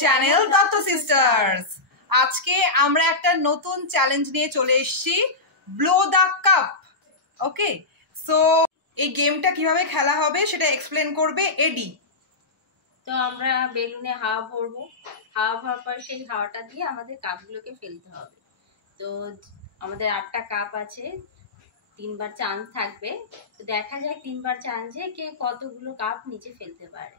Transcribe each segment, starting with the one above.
Channel Dutta sisters. আজকে আমরা একটা নতুন চ্যালেঞ্জ নিয়ে চলে এসেছি, blow the cup. Okay, so এই গেমটা কিভাবে খেলা হবে সেটা এক্সপ্লেন করবে এডি। তো আমরা বেলুনে হাওয়া ভরবো, হাওয়া ভরার পর সেই হাওয়াটা দিয়ে আমাদের কাপগুলোকে ফেলতে হবে। তো আমাদের 8টা কাপ আছে, 3বার চান্স থাকবে। তো দেখা যাক 3বার চান্সে কে কতগুলো কাপ নিচে ফেলতে পারে।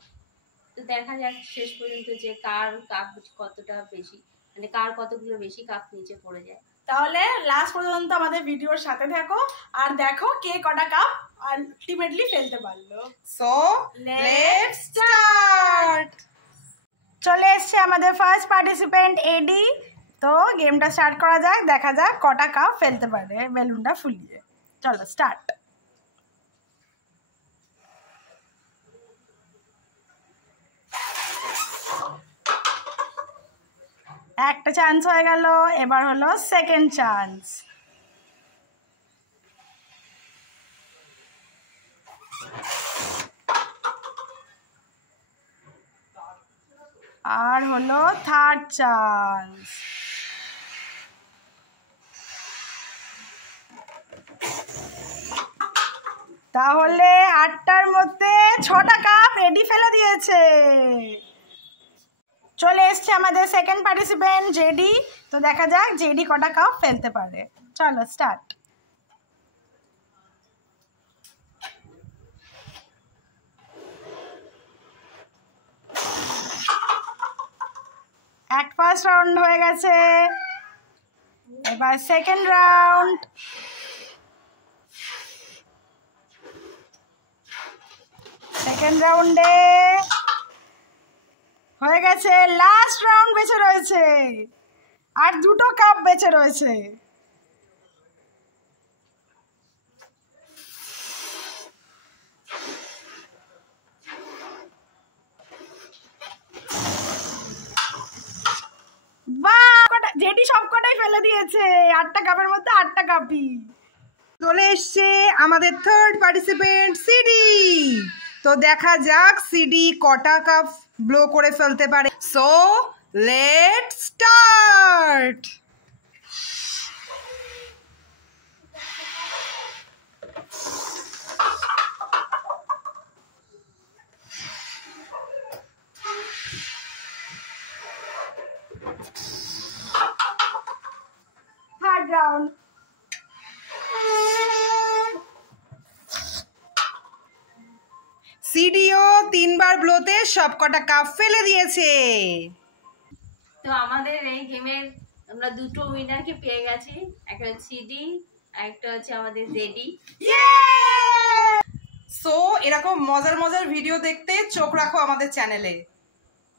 তো দেখা যাক শেষ পর্যন্ত যে কার কাপ কতটা বেশি, মানে কার কতগুলো বেশি কাপ নিচে পড়ে যায়। তাহলে লাস্ট পর্যন্ত আমাদের ভিডিওর সাথে থাকো আর দেখো কে কটা কাপ আলটিমেটলি ফেলতে পারলো। So let's start. চলে এসছে আমাদের ফার্স্ট পার্টিসিপেন্ট এডি। তো গেমটা স্টার্ট করা যাক, দেখা যাক কটা কাপ ফেলতে পারে বেলুনটা ফুলিয়ে। চলো স্টার্ট। একটা চান্স হয়ে গেল, এবার হলো সেকেন্ড চান্স। আর হলো থার্ড চান্স। তাহলে 8টার মধ্যে 6টা কাপ রেডি ফেলে দিয়েছে। চলে এসছে আমাদের সেকেন্ড পার্টিসিপেন্ট জেডি। তো দেখা যাক জেডি কটা কাপ ফেলতে পারে। চলো স্টার্ট। ফার্স্ট রাউন্ড হয়ে গেছে, এবার সেকেন্ড রাউন্ড। সেকেন্ড রাউন্ডে হয়ে গেছে, লাস্ট রাউন্ড বেঁচে রয়েছে, আর 2টো কাপ বেঁচে রয়েছে। জেডি সবকটাই ফেলে দিয়েছে, 8টা কাপের মধ্যে 8টা কাপই। চলে এসছে আমাদের থার্ড পার্টিসিপেন্ট সিডি। তো দেখা যাক সিডি কটা কাপ ব্লো করে ফেলতে পারে। So let's start. Third round. সিডিও 3বার ব্লোতে সবকটা কাপ ফেলে দিয়েছে। তো আমাদের এই গেমের আমরা 2টো উইনারকে পেয়ে গেছি, একটা হচ্ছে সিডি আর একটা হচ্ছে আমাদের জেডি। সো এরকম মজার মজার ভিডিও দেখতে চোখ রাখো আমাদের চ্যানেলে।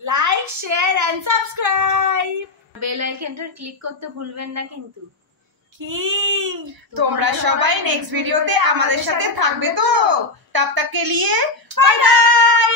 Like, share and subscribe. Bell আইকনটা ক্লিক করতে ভুলবেন না কিন্তু। কি তোমরা সবাই নেক্সট ভিডিওতে আমাদের সাথে থাকবে তো? তব তক কে লিয়ে বাই বাই।